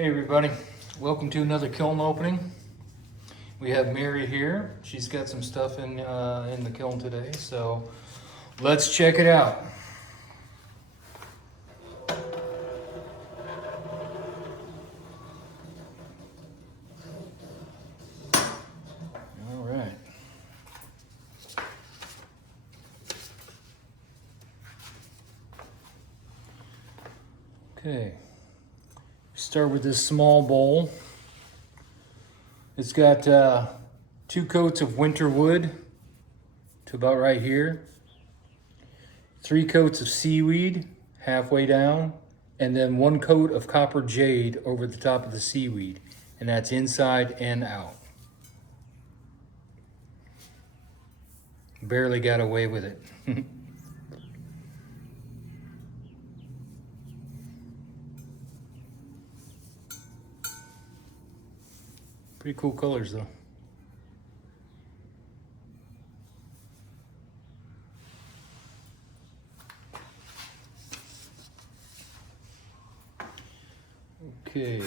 Hey everybody, welcome to another kiln opening. We have Mary here. She's got some stuff in the kiln today, so let's check it out. All right. Okay. Start with this small bowl. It's got 2 coats of winter wood to about right here, 3 coats of seaweed halfway down, and then 1 coat of copper jade over the top of the seaweed, and that's inside and out. Barely got away with it. Pretty cool colors though. Okay.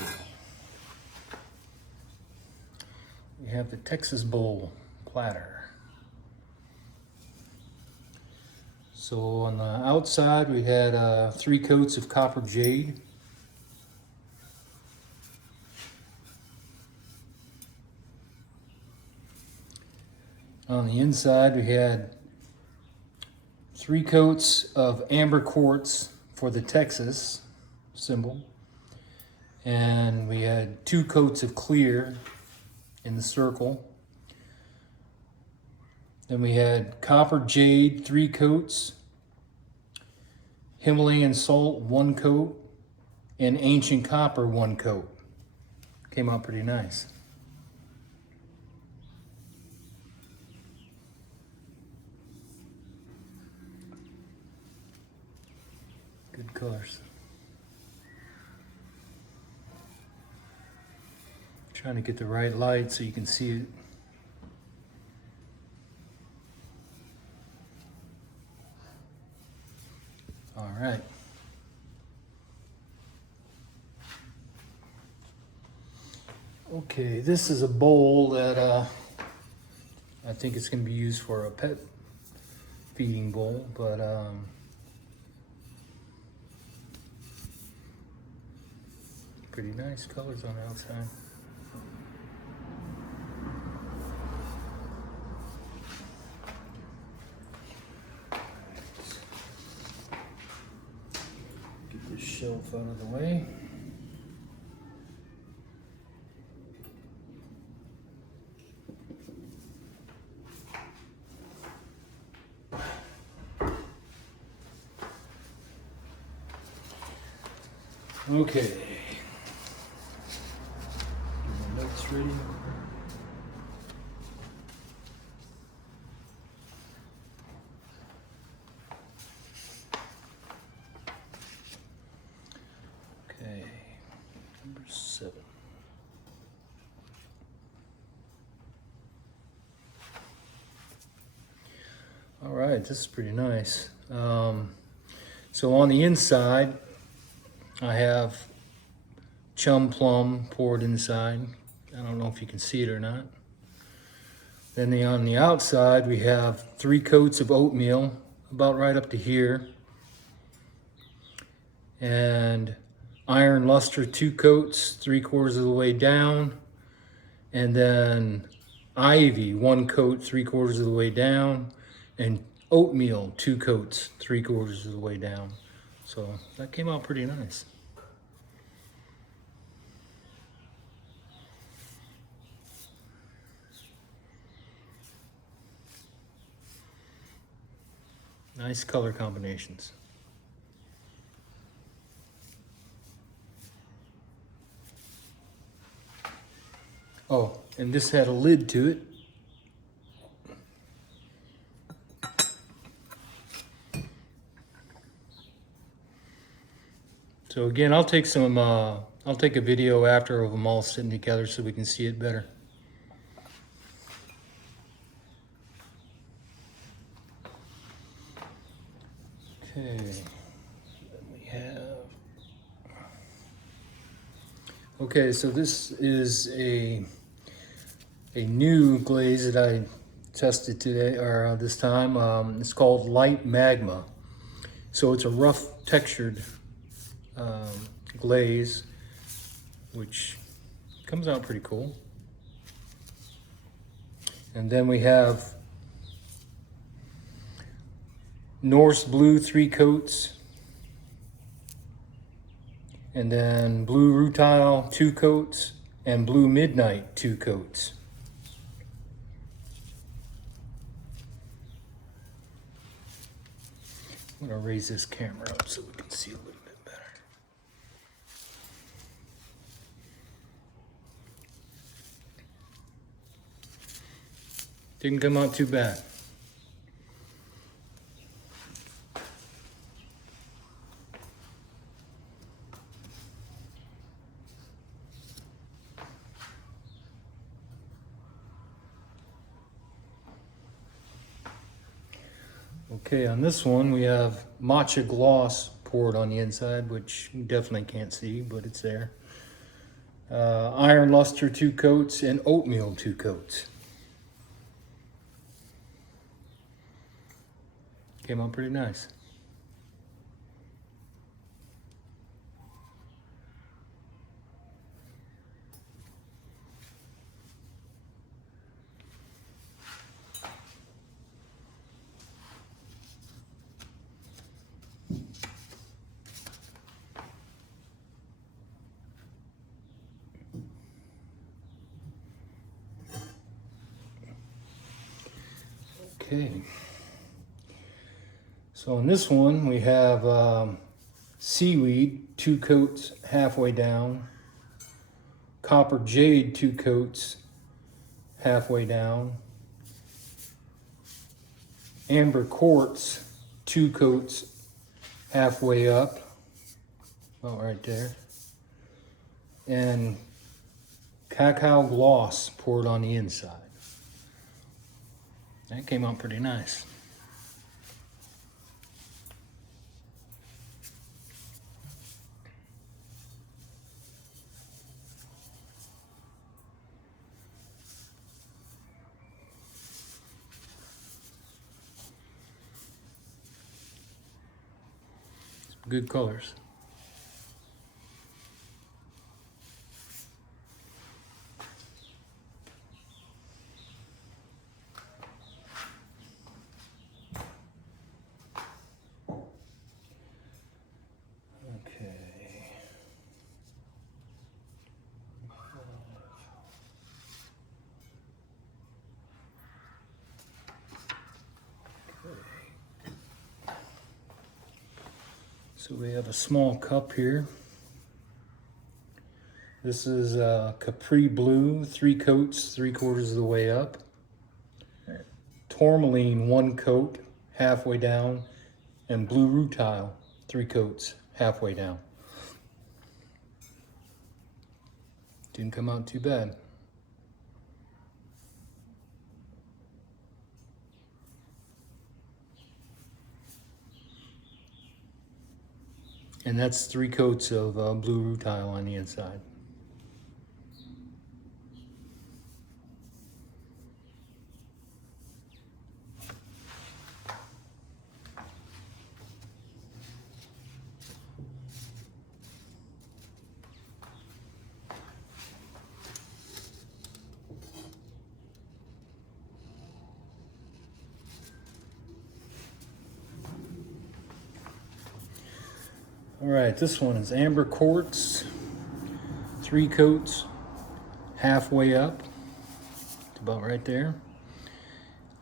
We have the Texas Bowl platter. So on the outside we had 3 coats of copper jade. On the inside we had 3 coats of amber quartz for the Texas symbol. And we had 2 coats of clear in the circle. Then we had copper jade 3 coats, Himalayan salt 1 coat, and ancient copper 1 coat. Came out pretty nice. Good colors. Trying to get the right light so you can see it. All right. Okay, this is a bowl that I think it's going to be used for a pet feeding bowl, but pretty nice colors on the outside. Get this shelf out of the way. Okay. Get my notes ready. Okay, number 7. All right, this is pretty nice. So on the inside, I have chum plum poured inside. I don't know if you can see it or not. Then on the outside, we have 3 coats of oatmeal, about right up to here. And iron luster 2 coats, 3/4 of the way down. And then ivy 1 coat, 3/4 of the way down. And oatmeal 2 coats, 3/4 of the way down. So that came out pretty nice. Nice color combinations. Oh, and this had a lid to it. So again, I'll take a video after of them all sitting together so we can see it better. Okay, then we have Okay, so this is a new glaze that I tested today, or this time. It's called Light Magma. So it's a rough textured glaze, which comes out pretty cool. And then we have Norse Blue 3 coats, and then Blue Rutile 2 coats, and Blue Midnight 2 coats. I'm gonna raise this camera up so we can see a little bit better. Didn't come out too bad. Okay, on this one we have matcha gloss poured on the inside, which you definitely can't see, but it's there. Iron luster 2 coats and oatmeal 2 coats. Came out pretty nice. Okay, so on this one we have seaweed 2 coats halfway down, copper jade 2 coats halfway down, amber quartz 2 coats halfway up, about right there, and cacao gloss poured on the inside. That came out pretty nice. Good colors. Okay. So we have a small cup here. This is Capri Blue 3 coats 3/4 of the way up. Tourmaline 1 coat halfway down, and Blue Rutile 3 coats halfway down. Didn't come out too bad. And that's 3 coats of Blue Rutile on the inside. All right, this one is amber quartz, 3 coats halfway up, it's about right there.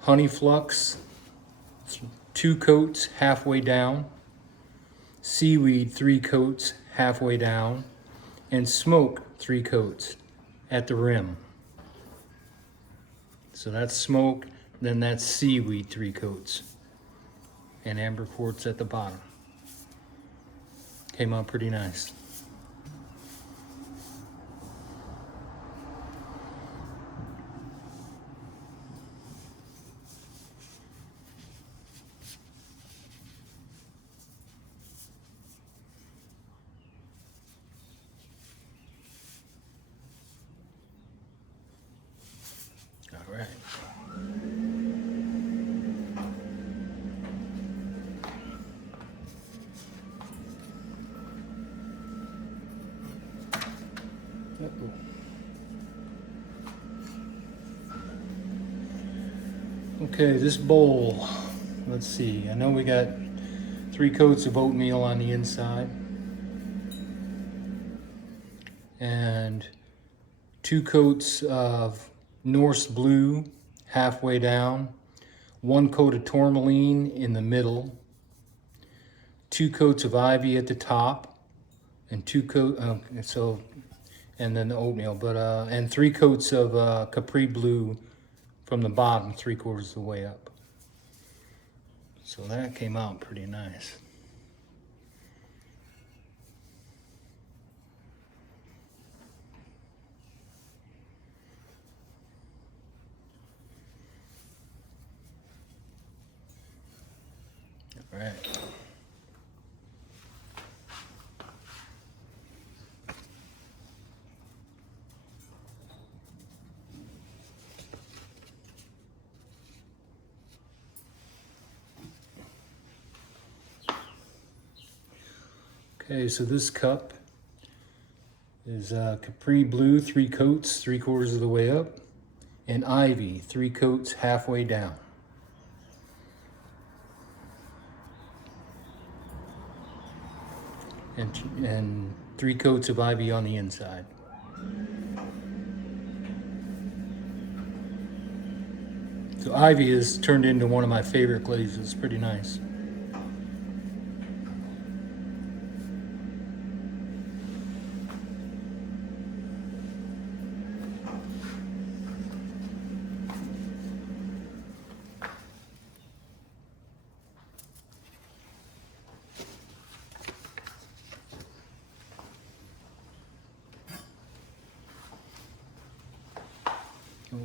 Honey flux, 2 coats halfway down. Seaweed 3 coats halfway down, and smoke 3 coats at the rim. So that's smoke, then that's seaweed 3 coats, and amber quartz at the bottom. Came out pretty nice. Okay, this bowl, let's see, I know we got 3 coats of oatmeal on the inside and 2 coats of Norse blue halfway down, 1 coat of tourmaline in the middle, 2 coats of ivy at the top, and 2 coat and then the oatmeal, but and 3 coats of capri blue from the bottom 3/4 of the way up. So that came out pretty nice. All right. Okay, so this cup is capri blue 3 coats 3/4 of the way up, and ivy 3 coats halfway down. And 3 coats of ivy on the inside. So ivy has turned into one of my favorite glazes. It's pretty nice.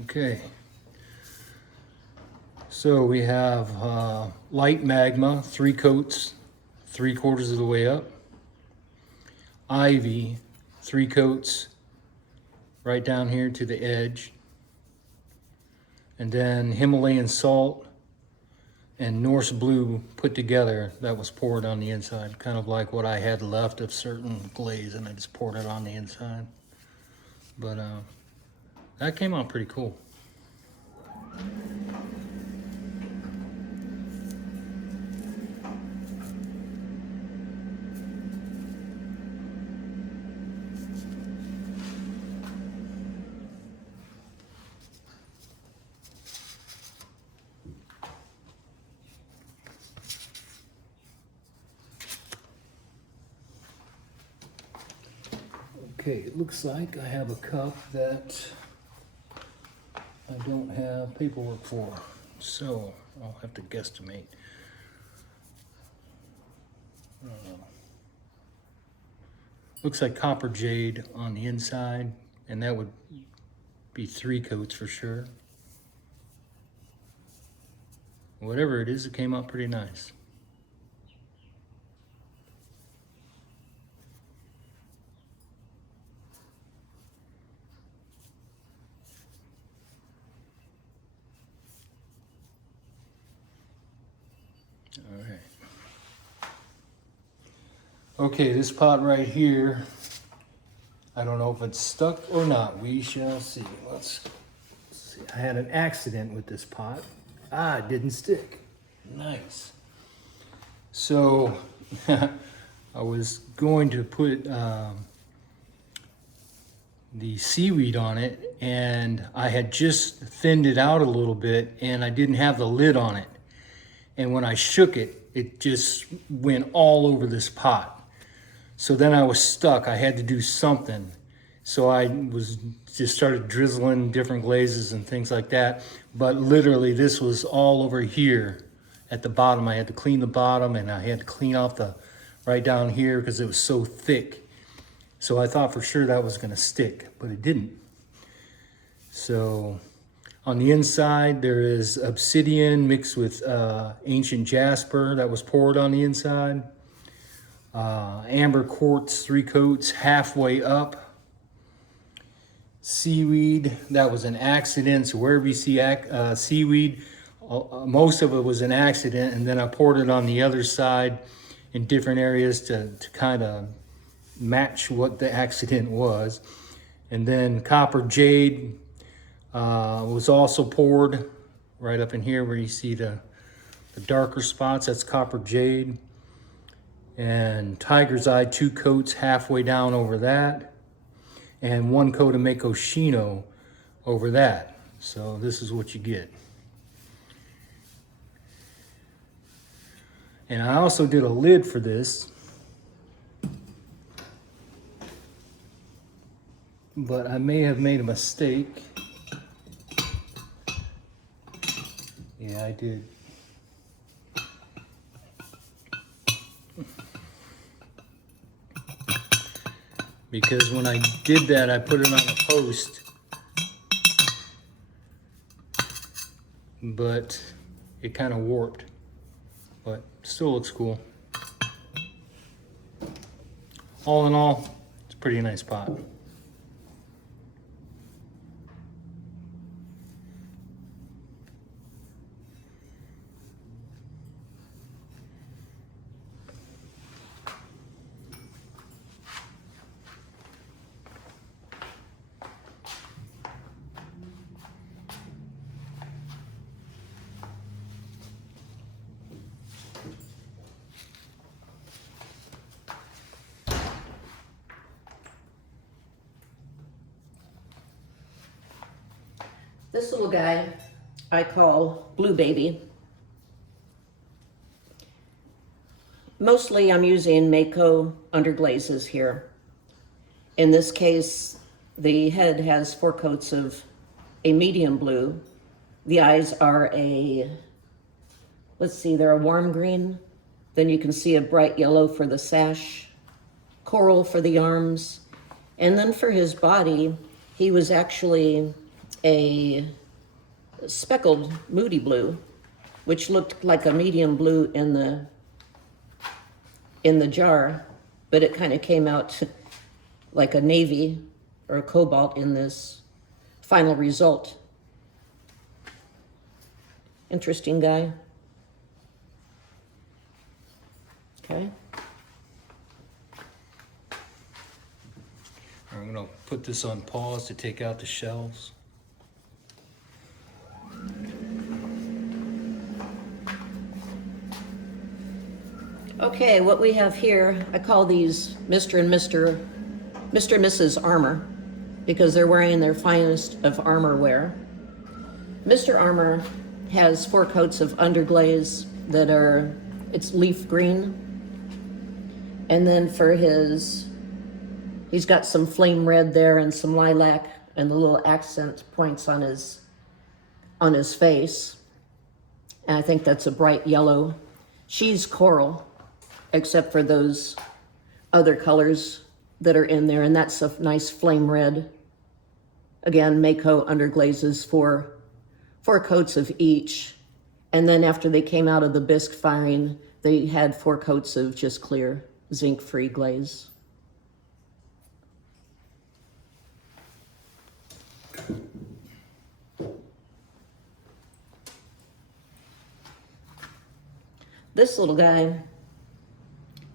Okay, so we have light magma 3 coats 3/4 of the way up, ivy 3 coats right down here to the edge, and then Himalayan salt and Norse blue put together that was poured on the inside, kind of like what I had left of certain glaze, and I just poured it on the inside. But that came out pretty cool. Okay, it looks like I have a cup that I don't have paperwork for, so I'll have to guesstimate. Looks like copper jade on the inside, and that would be 3 coats for sure. Whatever it is, it came out pretty nice. All right. Okay, this pot right here, I don't know if it's stuck or not. We shall see. Let's see. I had an accident with this pot. It didn't stick. Nice. So I was going to put the seaweed on it, and I had just thinned it out a little bit, and I didn't have the lid on it. And when I shook it, it just went all over this pot. So then I was stuck. I had to do something. So I was just started drizzling different glazes and things like that. But literally this was all over here at the bottom. I had to clean the bottom, and I had to clean off the right down here because it was so thick. So I thought for sure that was gonna stick, but it didn't. So on the inside, there is obsidian mixed with ancient jasper that was poured on the inside. Amber quartz 3 coats halfway up. Seaweed, that was an accident. So wherever you see seaweed, most of it was an accident. And then I poured it on the other side in different areas to kind of match what the accident was. And then copper jade was also poured right up in here where you see the darker spots. That's copper jade. And tiger's eye, 2 coats halfway down over that. And 1 coat of Makoshino over that. So this is what you get. And I also did a lid for this, but I may have made a mistake. Yeah, I did. Because when I did that, I put it on a post, but it kind of warped, but still looks cool. All in all, it's a pretty nice pot. This little guy I call Blue Baby. Mostly I'm using Mako underglazes here. In this case, the head has 4 coats of a medium blue. The eyes are they're a warm green. Then you can see a bright yellow for the sash, coral for the arms. And then for his body, he was actually a speckled moody blue, which looked like a medium blue in the jar, but it kind of came out like a navy or a cobalt in this final result. Interesting guy. Okay. I'm gonna put this on pause to take out the shells. Okay, what we have here, I call these Mr. and Mrs. Armor, because they're wearing their finest of armor wear. Mr. Armor has 4 coats of underglaze that it's leaf green. And then for he's got some flame red there and some lilac and the little accent points on his face. And I think that's a bright yellow. She's coral, except for those other colors that are in there, and that's a nice flame red. Again, Mako underglazes 4 coats of each, and then after they came out of the bisque firing, they had 4 coats of just clear zinc-free glaze. This little guy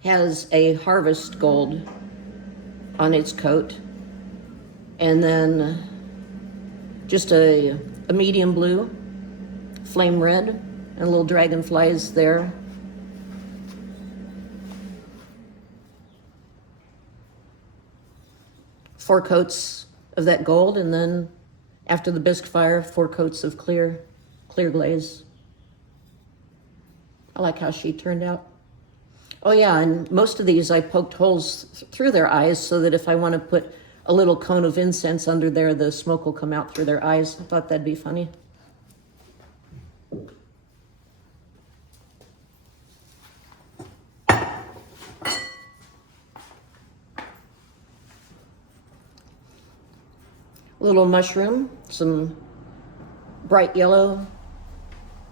has a harvest gold on its coat, and then just a medium blue, flame red, and little dragonflies there. Four coats of that gold, and then after the bisque fire, 4 coats of clear glaze. I like how she turned out. Oh yeah, and most of these I poked holes through their eyes so that if I want to put a little cone of incense under there, the smoke will come out through their eyes. I thought that'd be funny. Little mushroom, some bright yellow,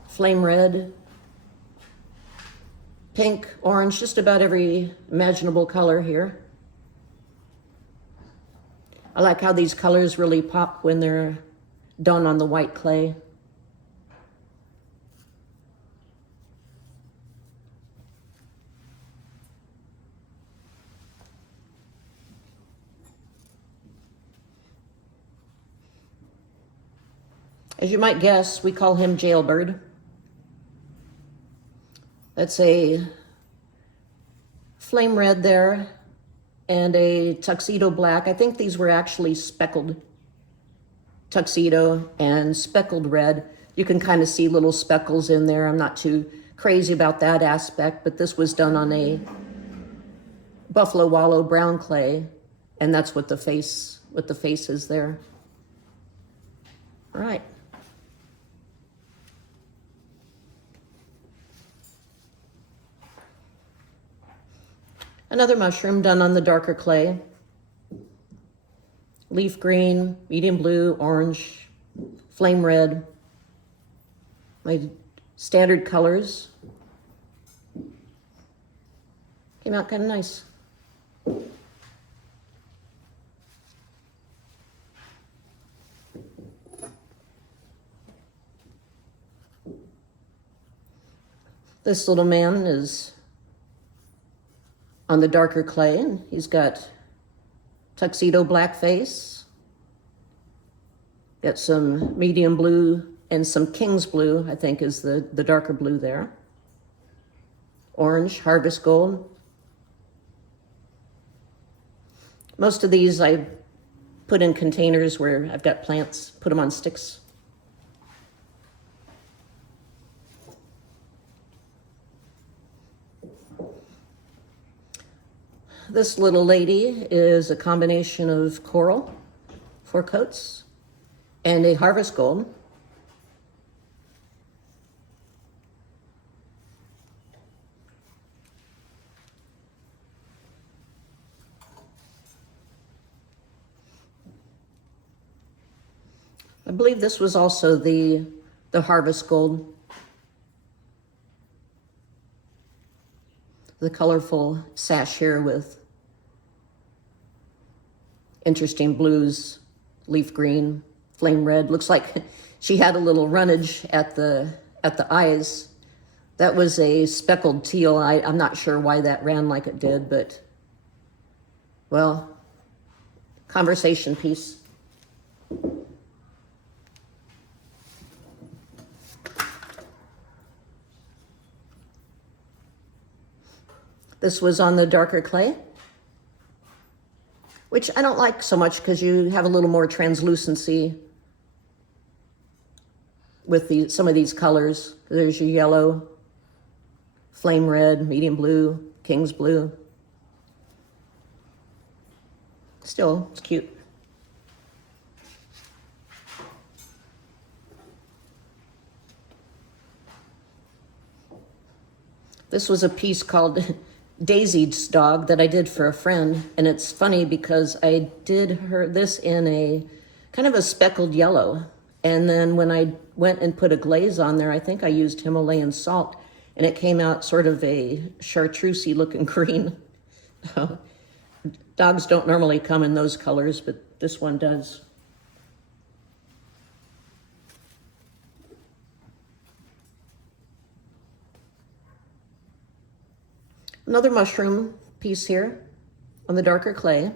flame red, pink, orange, just about every imaginable color here. I like how these colors really pop when they're done on the white clay. As you might guess, we call him Jailbird. That's a flame red there and a tuxedo black. I think these were actually speckled tuxedo and speckled red. You can kind of see little speckles in there. I'm not too crazy about that aspect, but this was done on a buffalo wallow brown clay, and that's what the face is there. All right. Another mushroom done on the darker clay. Leaf green, medium blue, orange, flame red. My standard colors. Came out kind of nice. This little man is on the darker clay, and he's got tuxedo black face. Got some medium blue and some king's blue, I think is the darker blue there. Orange, harvest gold. Most of these I put in containers where I've got plants, put them on sticks. This little lady is a combination of coral, 4 coats, and a harvest gold. I believe this was also the harvest gold. The colorful sash here with interesting blues, leaf green, flame red. Looks like she had a little runnage at the eyes. That was a speckled teal. I'm not sure why that ran like it did, but, well, conversation piece. This was on the darker clay, which I don't like so much because you have a little more translucency with some of these colors. There's your yellow, flame red, medium blue, king's blue. Still, it's cute. This was a piece called Daisy's Dog that I did for a friend, and it's funny because I did this in a kind of a speckled yellow, and then when I went and put a glaze on there, I think I used Himalayan salt, and it came out sort of a chartreusey looking green. Dogs don't normally come in those colors, but this one does. Another mushroom piece here on the darker clay.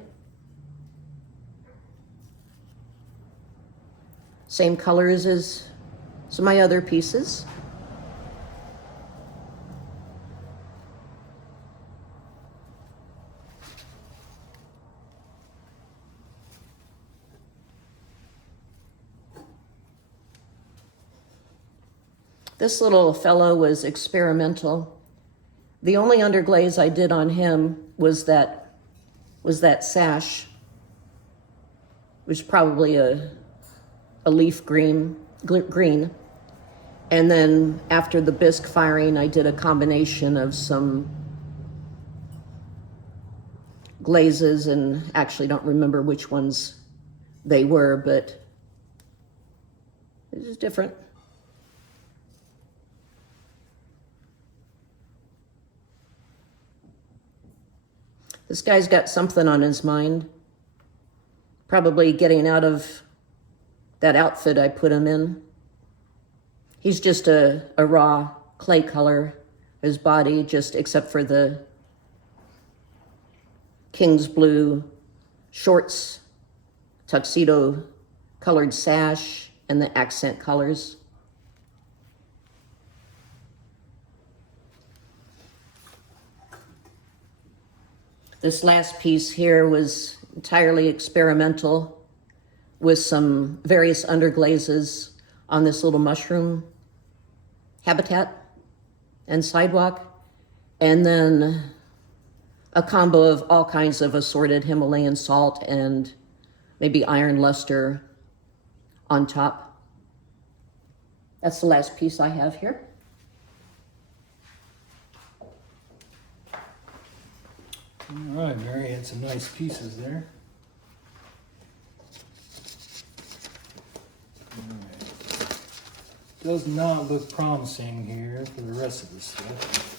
Same colors as some of my other pieces. This little fellow was experimental. The only underglaze I did on him was that sash, which is probably a leaf green. And then after the bisque firing, I did a combination of some glazes, and actually don't remember which ones they were, but it was different. This guy's got something on his mind. Probably getting out of that outfit I put him in. He's just a raw clay color, his body, just except for the king's blue shorts, tuxedo colored sash, and the accent colors. This last piece here was entirely experimental with some various underglazes on this little mushroom habitat and sidewalk, and then a combo of all kinds of assorted Himalayan salt and maybe iron luster on top. That's the last piece I have here. All right, Mary had some nice pieces there. All right. Does not look promising here for the rest of the stuff.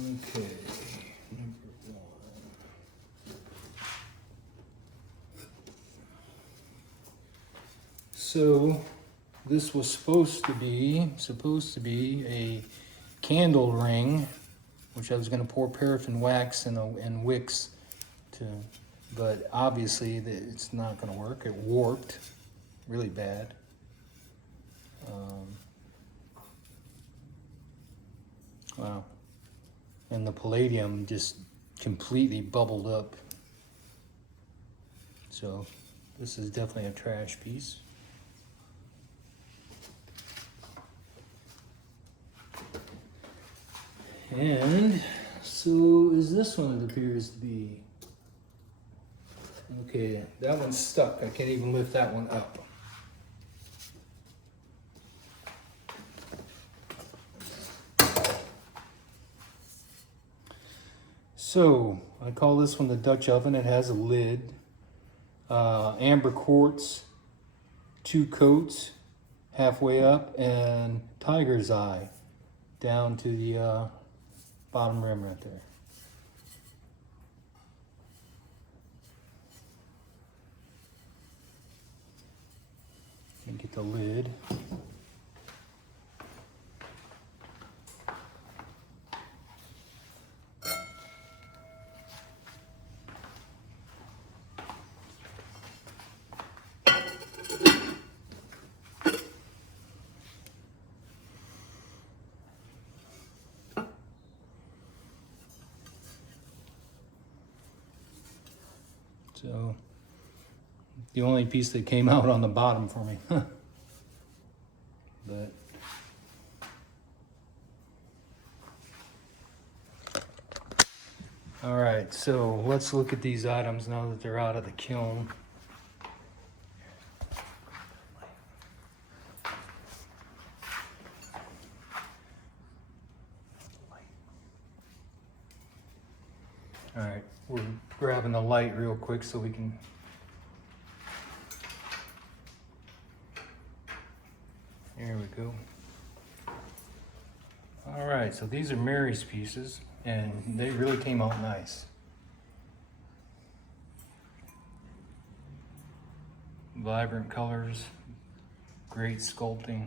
Okay, number one. So this was supposed to be a candle ring, which I was going to pour paraffin wax and wicks to, but obviously it's not going to work. It warped really bad. Wow. And the palladium just completely bubbled up. So this is definitely a trash piece. And so is this one, it appears to be. Okay, that one's stuck. I can't even lift that one up. So I call this one the Dutch oven. It has a lid, amber quartz, 2 coats halfway up, and tiger's eye down to the bottom rim right there. And get the lid. So the only piece that came out on the bottom for me. But all right, so let's look at these items now that they're out of the kiln. All right, we're grabbing the light real quick so we can. Here we go. All right, so these are Mary's pieces, and they really came out nice. Vibrant colors, great sculpting,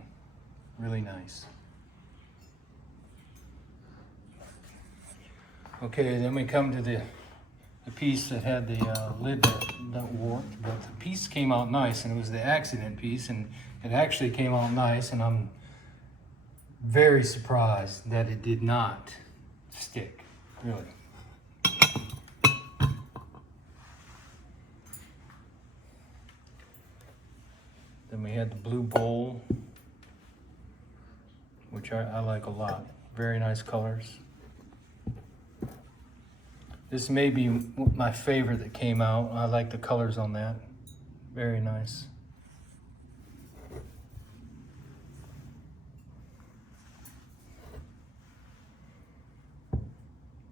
really nice. Okay, then we come to the piece that had the lid that warped, but the piece came out nice, and it was the accident piece, and it actually came out nice, and I'm very surprised that it did not stick, really. Then we had the blue bowl, which I like a lot. Very nice colors. This may be my favorite that came out. I like the colors on that. Very nice.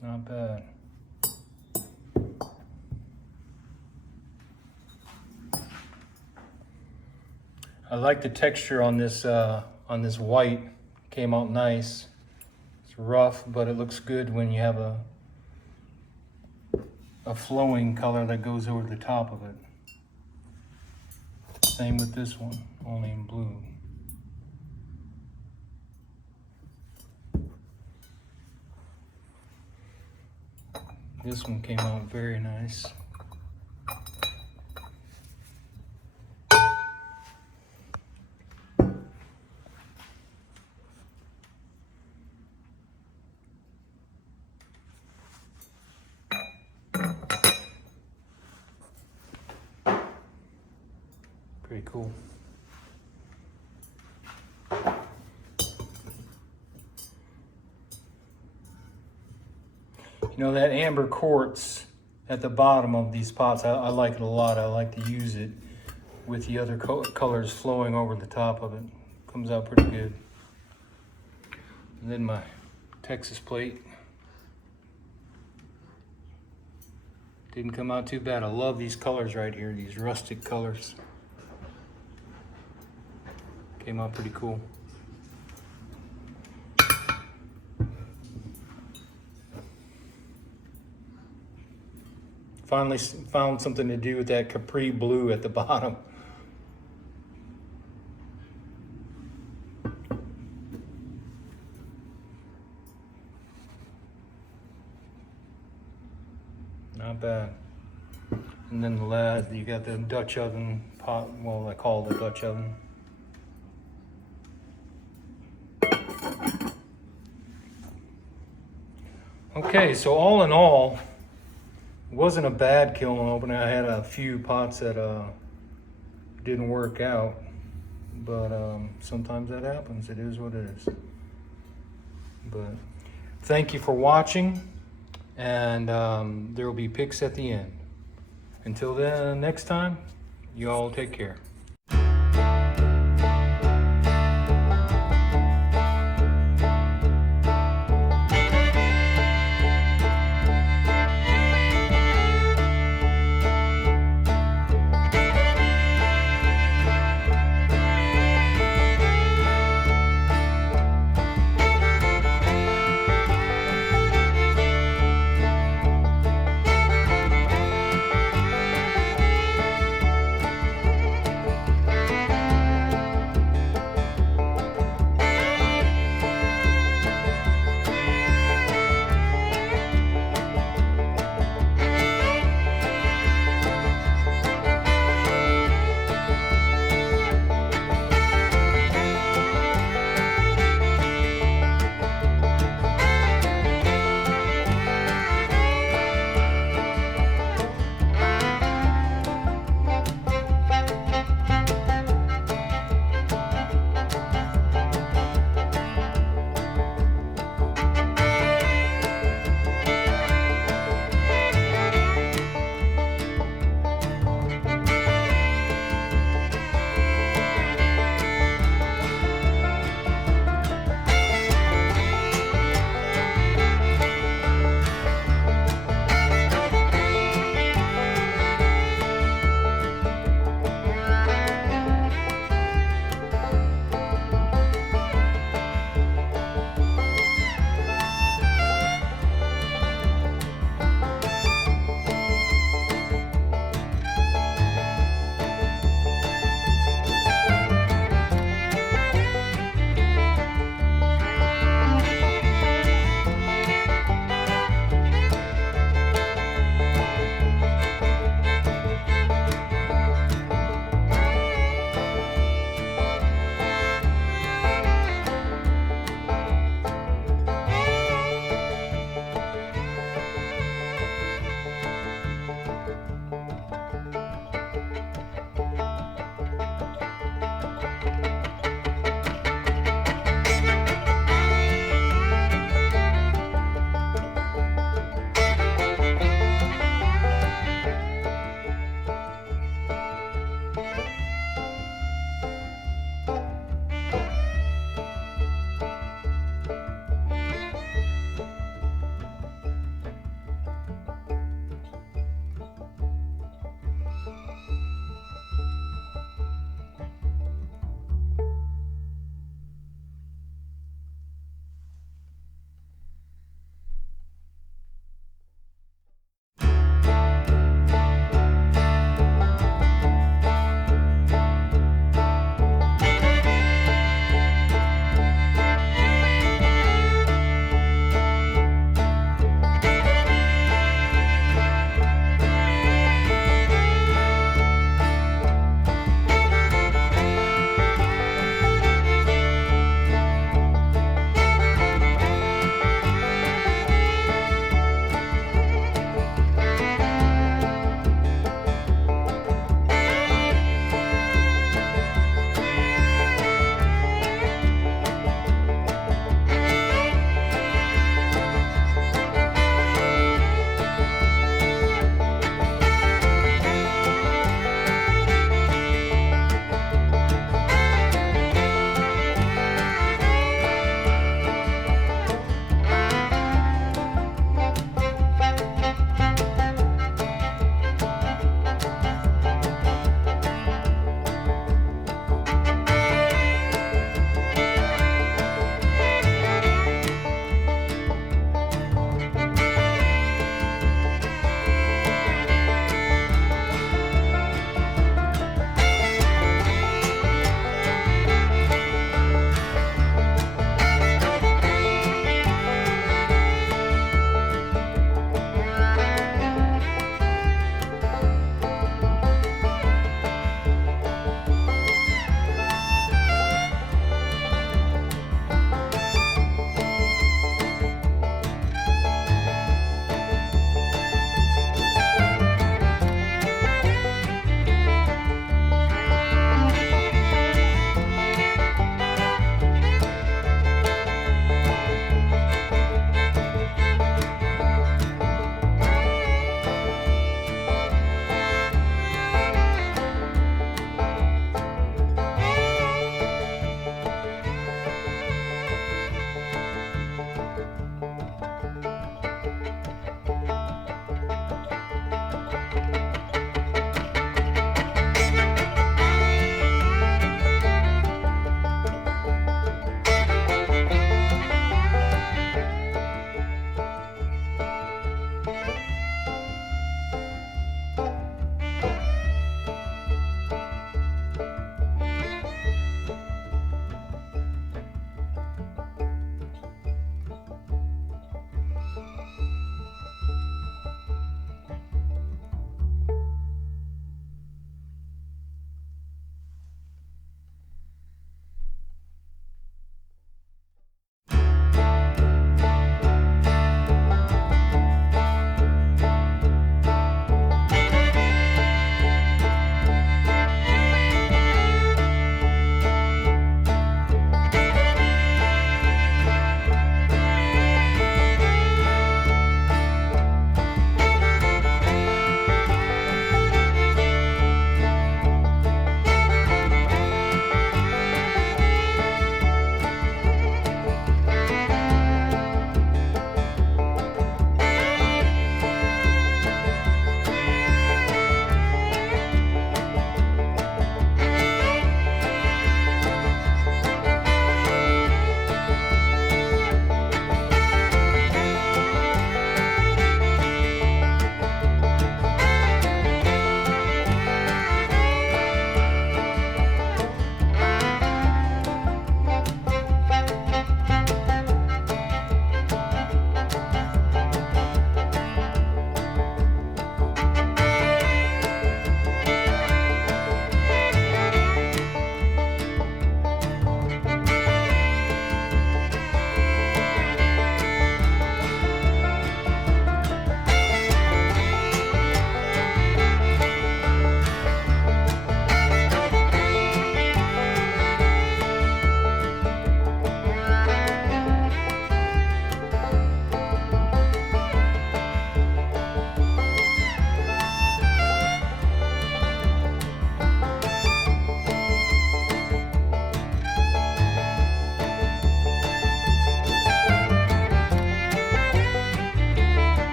Not bad. I like the texture on this white. Came out nice. It's rough, but it looks good when you have a flowing color that goes over the top of it. Same with this one, only in blue. This one came out very nice. Pretty cool. You know, that amber quartz at the bottom of these pots, I like it a lot. I like to use it with the other colors flowing over the top of it. Comes out pretty good. And then my Texas plate. Didn't come out too bad. I love these colors right here, these rustic colors. Came out pretty cool. Finally found something to do with that Capri blue at the bottom. Not bad. And then the last, you got the Dutch oven pot. Well, I call it a Dutch oven. Okay, so all in all, it wasn't a bad kiln opening. I had a few pots that didn't work out, but sometimes that happens. It is what it is. But thank you for watching, and there will be pics at the end. Until then, next time, you all take care.